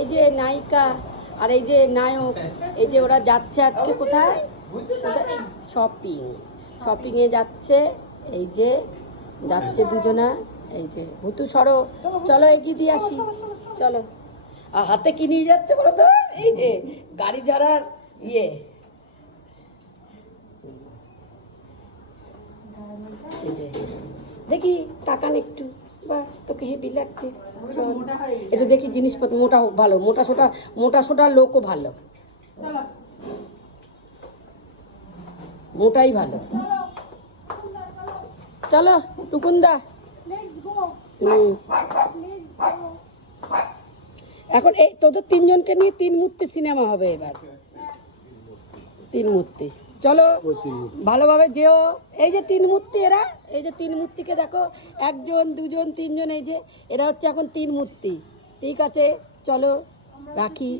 এই যে নায়িকা আর এই যে নায়ক, এই যে ওরা যাচ্ছে আজকে কোথায়? শপিংয়ে যাচ্ছে। এই যে যাচ্ছে দুজনা। এই যে ভুতু সরো, চলো এগিয়ে দিয়ে আসি, চলো। আর হাতে কি নিয়ে যাচ্ছে বলো তো? এই যে গাড়ি ঝাড়ার ইয়ে। এই যে দেখি তাকান একটু, বাহ তোকে হেভি লাগছে। চল একটু দেখি জিনিসপত্র, মোটা ভালো, মোটা সোটা লোকও ভালো, মোটাই ভালো। চলো টুকুনদা। এখন এই তোদের তিনজনকে নিয়ে তিন মূর্তি সিনেমা হবে এবার। তিন মূর্তি, চলো ভালোভাবে যেও। এই যে তিন মূর্তি, এরা এই যে তিন মূর্তিকে দেখো, একজন দুজন তিনজন, এই যে এরা হচ্ছে এখন তিন মূর্তি। ঠিক আছে চলো রাখি।